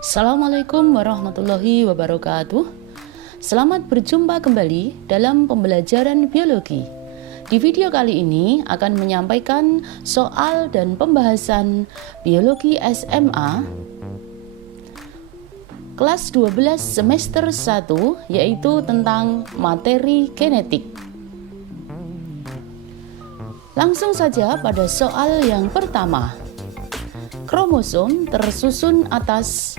Assalamualaikum warahmatullahi wabarakatuh. Selamat berjumpa kembali dalam pembelajaran biologi. Di video kali ini akan menyampaikan soal dan pembahasan biologi SMA kelas 12 semester 1, yaitu tentang materi genetik. Langsung saja pada soal yang pertama. Kromosom tersusun atas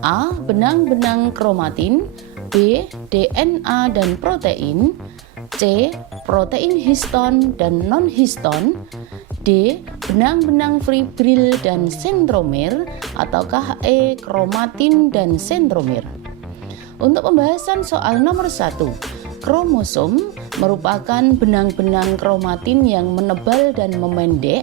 A. Benang-benang kromatin, B. DNA dan protein, C. Protein histon dan non-histon, D. Benang-benang fibril dan sentromer, ataukah E. Kromatin dan sentromer. Untuk pembahasan soal nomor 1, kromosom merupakan benang-benang kromatin yang menebal dan memendek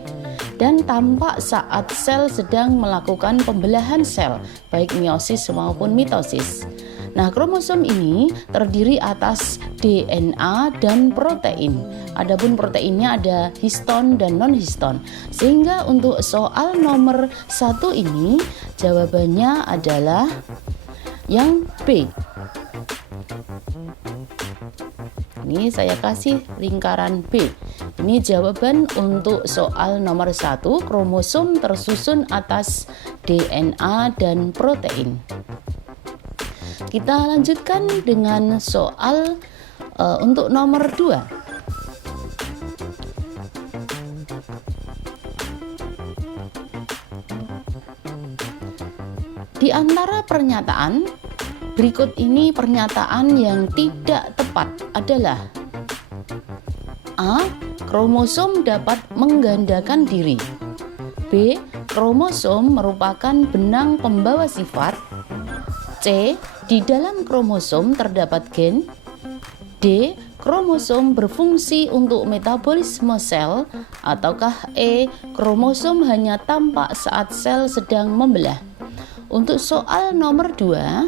dan tampak saat sel sedang melakukan pembelahan sel, baik meiosis maupun mitosis. Nah, kromosom ini terdiri atas DNA dan protein. Adapun proteinnya ada histon dan non-histon. Sehingga untuk soal nomor 1 ini jawabannya adalah yang B. Ini saya kasih lingkaran B. Ini jawaban untuk soal nomor 1, kromosom tersusun atas DNA dan protein. Kita lanjutkan dengan soal untuk nomor 2. Di antara pernyataan berikut ini, pernyataan yang tidak tepat adalah A. Kromosom dapat menggandakan diri, B. Kromosom merupakan benang pembawa sifat, C. Di dalam kromosom terdapat gen, D. Kromosom berfungsi untuk metabolisme sel, ataukah E. Kromosom hanya tampak saat sel sedang membelah. Untuk soal nomor 2,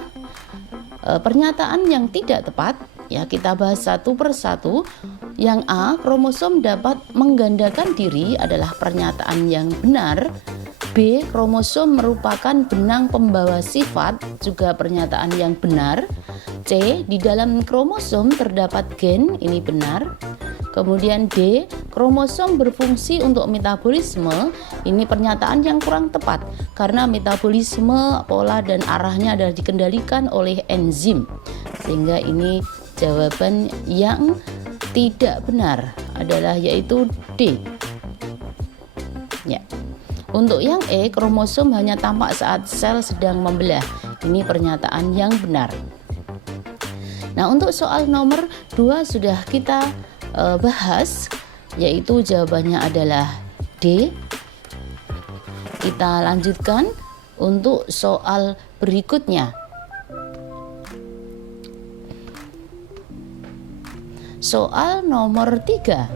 pernyataan yang tidak tepat, ya kita bahas satu persatu. Yang A, kromosom dapat menggandakan diri adalah pernyataan yang benar. B, kromosom merupakan benang pembawa sifat, juga pernyataan yang benar. C, di dalam kromosom terdapat gen, ini benar. Kemudian D, kromosom berfungsi untuk metabolisme, ini pernyataan yang kurang tepat karena metabolisme, pola dan arahnya adalah dikendalikan oleh enzim. Sehingga ini jawaban yang tidak benar adalah yaitu D. Ya. Untuk yang E, kromosom hanya tampak saat sel sedang membelah. Ini pernyataan yang benar. Nah, untuk soal nomor 2 sudah kita bahas, yaitu jawabannya adalah D. Kita lanjutkan untuk soal berikutnya. Soal nomor 3.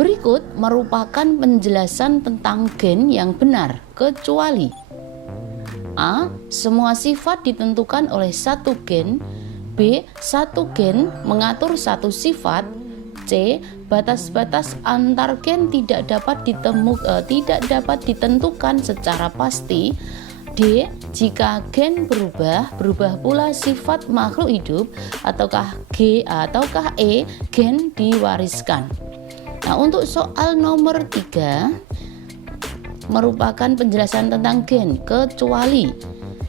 Berikut merupakan penjelasan tentang gen yang benar, kecuali A. Semua sifat ditentukan oleh satu gen, B. Satu gen mengatur satu sifat, C. Batas-batas antar gen tidak dapat ditentukan secara pasti, D. Jika gen berubah pula sifat makhluk hidup, ataukah E. Gen diwariskan. Nah, untuk soal nomor 3 merupakan penjelasan tentang gen, kecuali.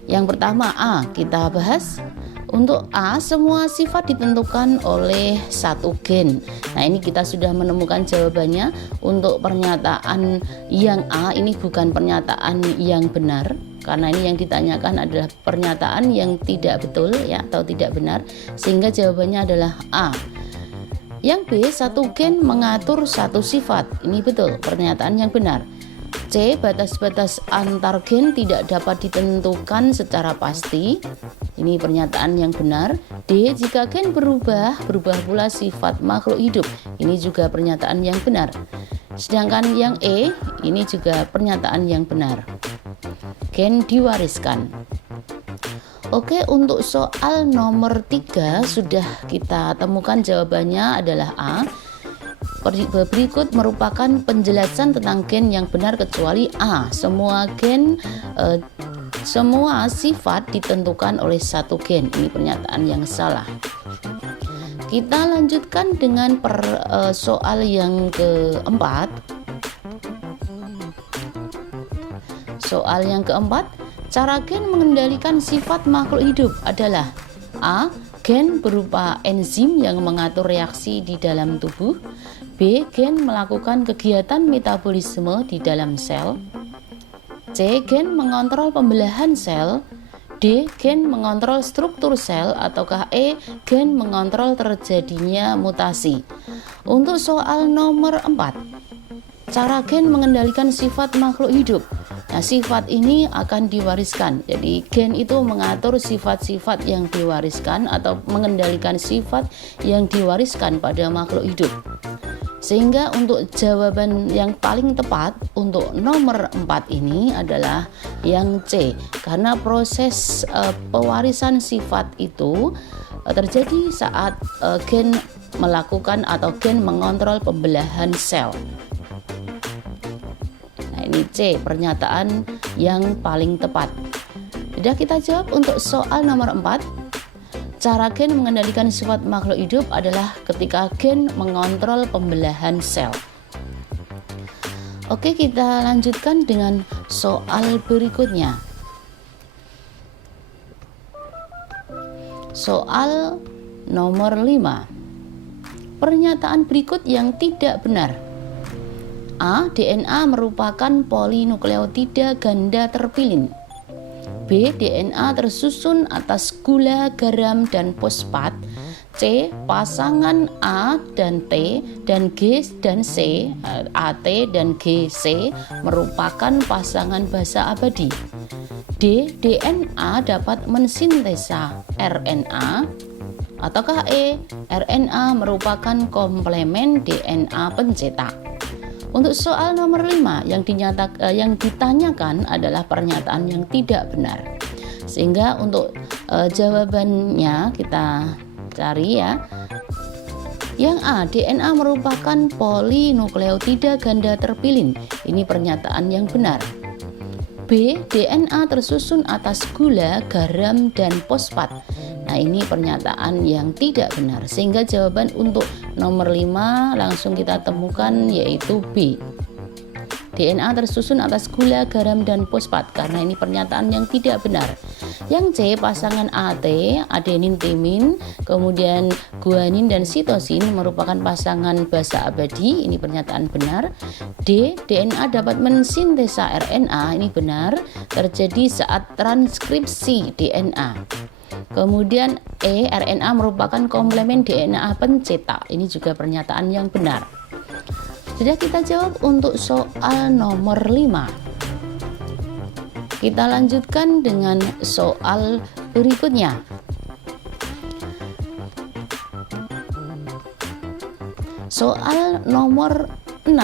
Yang pertama A, kita bahas. Untuk A, semua sifat ditentukan oleh satu gen. Nah, ini kita sudah menemukan jawabannya. Untuk pernyataan yang A ini bukan pernyataan yang benar, karena ini yang ditanyakan adalah pernyataan yang tidak betul ya, atau tidak benar, sehingga jawabannya adalah A. Yang B, satu gen mengatur satu sifat. Ini betul, pernyataan yang benar. C. Batas-batas antar gen tidak dapat ditentukan secara pasti. Ini pernyataan yang benar. D. Jika gen berubah pula sifat makhluk hidup. Ini juga pernyataan yang benar. Sedangkan yang E, ini juga pernyataan yang benar. Gen diwariskan. Oke, untuk soal nomor 3 sudah kita temukan jawabannya adalah A. Berikut merupakan penjelasan tentang gen yang benar kecuali A. Semua sifat ditentukan oleh satu gen. Ini pernyataan yang salah. Kita lanjutkan dengan soal yang keempat. Soal yang keempat, cara gen mengendalikan sifat makhluk hidup adalah A. Gen berupa enzim yang mengatur reaksi di dalam tubuh. B. Gen melakukan kegiatan metabolisme di dalam sel. C. Gen mengontrol pembelahan sel. D. Gen mengontrol struktur sel. Ataukah E. Gen mengontrol terjadinya mutasi. Untuk soal nomor 4, cara gen mengendalikan sifat makhluk hidup. Nah, sifat ini akan diwariskan. Jadi gen itu mengatur sifat-sifat yang diwariskan atau mengendalikan sifat yang diwariskan pada makhluk hidup. Sehingga untuk jawaban yang paling tepat untuk nomor 4 ini adalah yang C. Karena proses pewarisan sifat itu terjadi saat gen melakukan atau gen mengontrol pembelahan sel. Ini C, pernyataan yang paling tepat. Sudah kita jawab untuk soal nomor 4. Cara gen mengendalikan sifat makhluk hidup adalah ketika gen mengontrol pembelahan sel. Oke, kita lanjutkan dengan soal berikutnya. Soal nomor 5. Pernyataan berikut yang tidak benar. A. DNA merupakan polinukleotida ganda terpilin. B. DNA tersusun atas gula, garam, dan fosfat. C. Pasangan A dan T dan G dan C, AT dan GC merupakan pasangan basa abadi. D. DNA dapat mensintesa RNA. Ataukah E. RNA merupakan komplemen DNA pencetak. Untuk soal nomor 5 yang ditanyakan adalah pernyataan yang tidak benar. Sehingga untuk jawabannya kita cari ya. Yang A, DNA merupakan polinukleotida ganda terpilin. Ini pernyataan yang benar. B, DNA tersusun atas gula, garam, dan fosfat. Nah, ini pernyataan yang tidak benar. Sehingga jawaban untuk nomor 5 langsung kita temukan yaitu B. DNA tersusun atas gula, garam, dan fosfat. Karena ini pernyataan yang tidak benar. Yang C, pasangan AT, adenin, timin, kemudian guanin dan sitosin merupakan pasangan basa abadi. Ini pernyataan benar. D, DNA dapat mensintesa RNA. Ini benar, terjadi saat transkripsi DNA. Kemudian E, RNA merupakan komplemen DNA pencetak. Ini juga pernyataan yang benar. Sudah kita jawab untuk soal nomor 5. Kita lanjutkan dengan soal berikutnya. Soal nomor 6.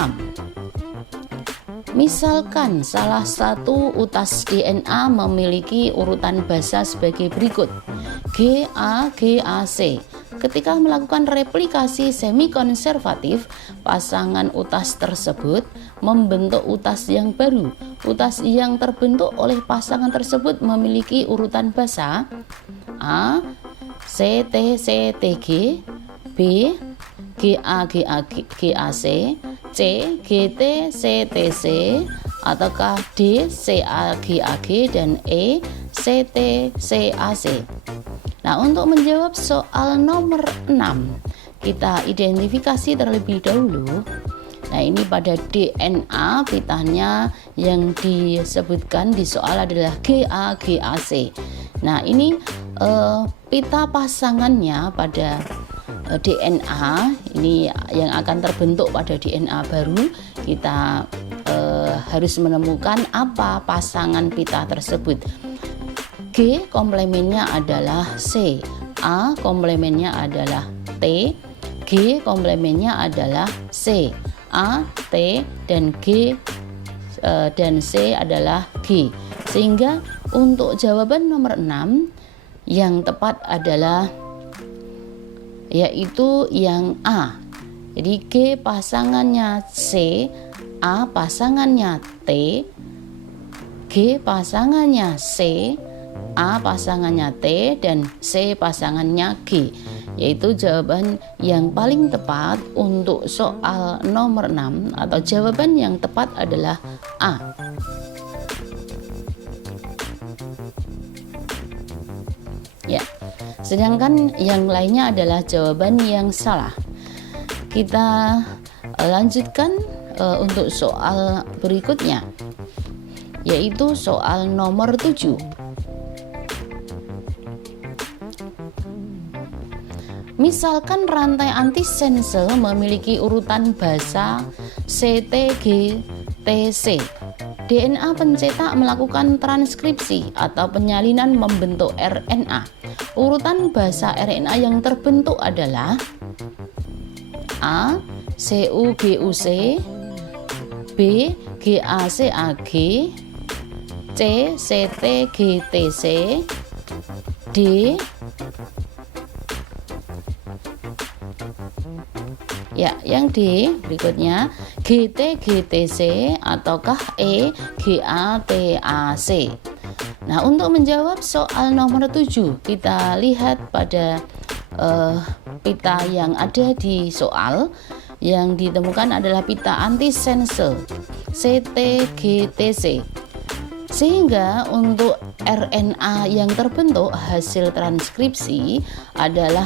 Misalkan salah satu utas DNA memiliki urutan basa sebagai berikut: GAGAC. Ketika melakukan replikasi semi-konservatif, pasangan utas tersebut membentuk utas yang baru. Utas yang terbentuk oleh pasangan tersebut memiliki urutan basa A. CTCTG, B. GAGAC, C. GTCTC, ataukah D. CAGAG, dan E. CTCAC. Nah, untuk menjawab soal nomor 6, kita identifikasi terlebih dahulu. Nah, ini pada DNA pitanya yang disebutkan di soal adalah GAGAC. Nah, ini pita pasangannya pada DNA ini yang akan terbentuk pada DNA baru. Kita harus menemukan apa pasangan pita tersebut. G komplemennya adalah C, A komplemennya adalah T, G komplemennya adalah C, A, T, dan G dan C adalah G. Sehingga untuk jawaban nomor 6 yang tepat adalah yaitu yang A. Jadi G pasangannya C, A pasangannya T, G pasangannya C, A pasangannya T, dan C pasangannya G. Yaitu jawaban yang paling tepat untuk soal nomor 6, atau jawaban yang tepat adalah A. Ya, sedangkan yang lainnya adalah jawaban yang salah. Kita lanjutkan untuk soal berikutnya, yaitu soal nomor 7. Misalkan rantai antisense memiliki urutan basa CTGTC. DNA pencetak melakukan transkripsi atau penyalinan membentuk RNA. Urutan basa RNA yang terbentuk adalah A. CUGUC, B. GACAG, C. CTGTC, D. Ya, yang D berikutnya GTGTC ataukah E GATAC. Nah, untuk menjawab soal nomor 7, kita lihat pada pita yang ada di soal. Yang ditemukan adalah pita antisense CTGTC. Sehingga untuk RNA yang terbentuk hasil transkripsi adalah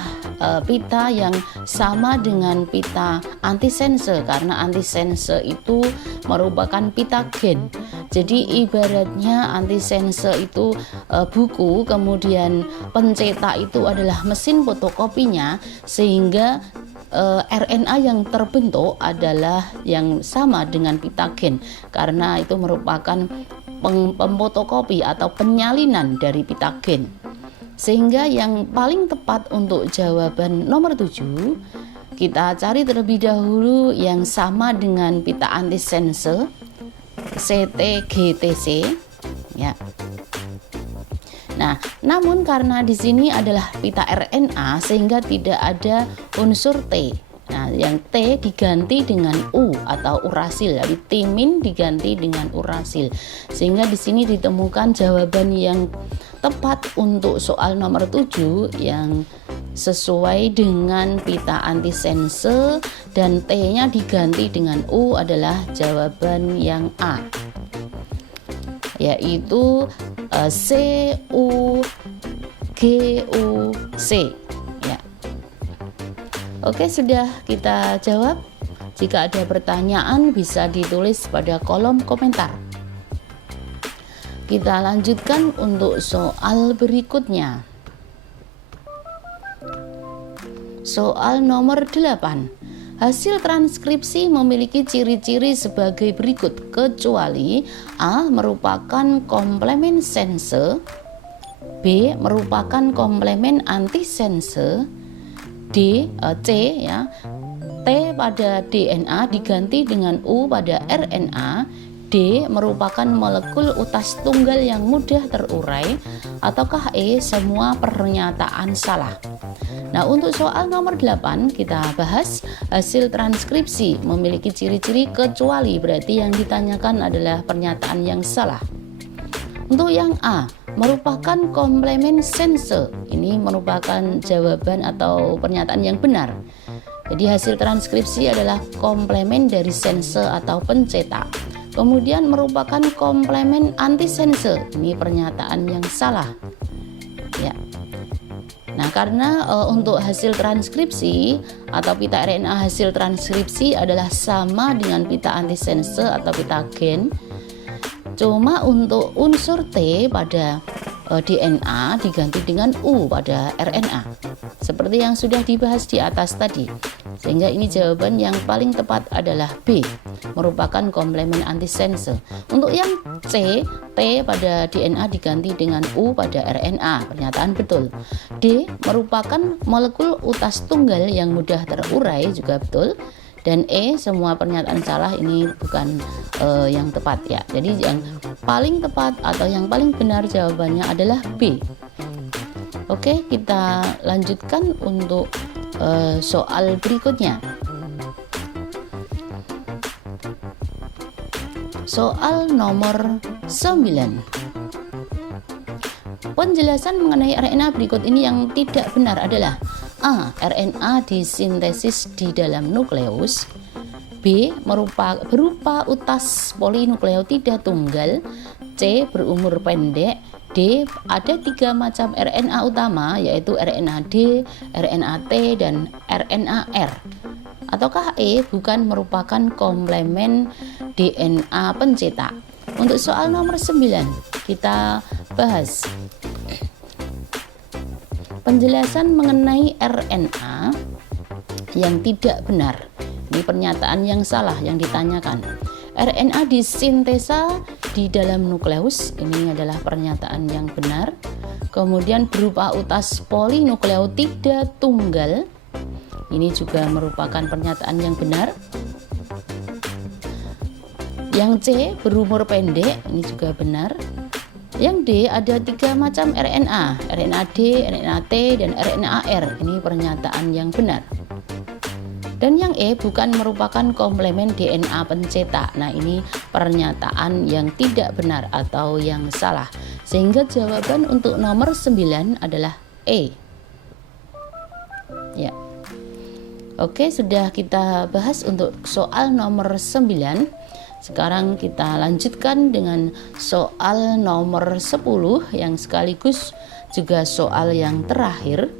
pita yang sama dengan pita antisense, karena antisense itu merupakan pita gen. Jadi ibaratnya antisense itu buku, kemudian pencetak itu adalah mesin fotokopinya, sehingga RNA yang terbentuk adalah yang sama dengan pita gen, karena itu merupakan pemfotokopi atau penyalinan dari pita gen. Sehingga yang paling tepat untuk jawaban nomor 7, kita cari terlebih dahulu yang sama dengan pita antisense CTGTC, ya. Nah, namun karena di sini adalah pita RNA sehingga tidak ada unsur T. Nah, yang T diganti dengan U atau urasil. Jadi timin diganti dengan urasil. Sehingga di sini ditemukan jawaban yang tepat untuk soal nomor 7 yang sesuai dengan pita antisense dan T-nya diganti dengan U adalah jawaban yang A, yaitu CUGUC, ya. Oke, sudah kita jawab. Jika ada pertanyaan bisa ditulis pada kolom komentar. Kita lanjutkan untuk soal berikutnya. Soal nomor 8. Hasil transkripsi memiliki ciri-ciri sebagai berikut, kecuali A merupakan komplemen sense, B merupakan komplemen antisense, C ya, T pada DNA diganti dengan U pada RNA, D merupakan molekul utas tunggal yang mudah terurai, ataukah E semua pernyataan salah. Nah, untuk soal nomor 8 kita bahas hasil transkripsi memiliki ciri-ciri kecuali, berarti yang ditanyakan adalah pernyataan yang salah. Untuk yang A, merupakan komplemen sense, ini merupakan jawaban atau pernyataan yang benar. Jadi hasil transkripsi adalah komplemen dari sense atau pencetak. Kemudian merupakan komplemen antisense, ini pernyataan yang salah, ya. Nah, karena untuk hasil transkripsi atau pita RNA hasil transkripsi adalah sama dengan pita antisense atau pita gen, cuma untuk unsur T pada DNA diganti dengan U pada RNA, seperti yang sudah dibahas di atas tadi. Sehingga ini jawaban yang paling tepat adalah B, merupakan komplemen antisense. Untuk yang C, T pada DNA diganti dengan U pada RNA. Pernyataan betul. D, merupakan molekul utas tunggal yang mudah terurai, juga betul. Dan E, semua pernyataan salah, ini bukan yang tepat ya. Jadi yang paling tepat atau yang paling benar jawabannya adalah B. Oke, kita lanjutkan untuk soal berikutnya. Soal nomor 9. Penjelasan mengenai RNA berikut ini yang tidak benar adalah: A. RNA disintesis di dalam nukleus. B. Berupa utas polinukleotida tunggal. C. Berumur pendek. D. Ada 3 macam RNA utama, yaitu RNA D, RNA T, dan RNA R. Ataukah E, bukan merupakan komplemen DNA pencetak? Untuk soal nomor 9 kita bahas penjelasan mengenai RNA yang tidak benar. Ini pernyataan yang salah yang ditanyakan. RNA disintesa di dalam nukleus, ini adalah pernyataan yang benar. Kemudian berupa utas polinukleotida tunggal, ini juga merupakan pernyataan yang benar. Yang C, berumur pendek, ini juga benar. Yang D, ada 3 macam RNA, RNA D, RNA T, dan RNA R, ini pernyataan yang benar. Dan yang E, bukan merupakan komplemen DNA pencetak. Nah, ini pernyataan yang tidak benar atau yang salah. Sehingga jawaban untuk nomor 9 adalah E. Ya. Oke, sudah kita bahas untuk soal nomor 9. Sekarang kita lanjutkan dengan soal nomor 10 yang sekaligus juga soal yang terakhir.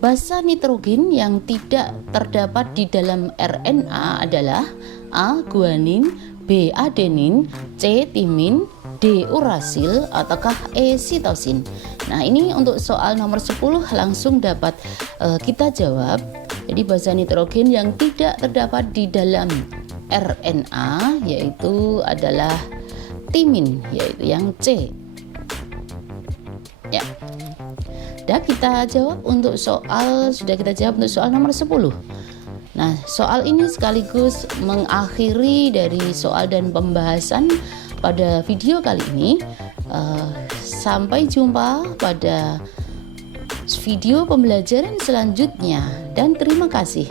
Basa nitrogen yang tidak terdapat di dalam RNA adalah A. guanin, B. adenin, C. timin, D. urasil, ataukah E. sitosin. Nah, ini untuk soal nomor 10 langsung dapat kita jawab. Jadi basa nitrogen yang tidak terdapat di dalam RNA yaitu adalah timin, yaitu yang C. Ya. Sudah kita jawab untuk soal nomor 10. Nah, soal ini sekaligus mengakhiri dari soal dan pembahasan pada video kali ini. Sampai jumpa pada video pembelajaran selanjutnya dan terima kasih.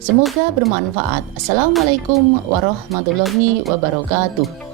Semoga bermanfaat. Assalamualaikum warahmatullahi wabarakatuh.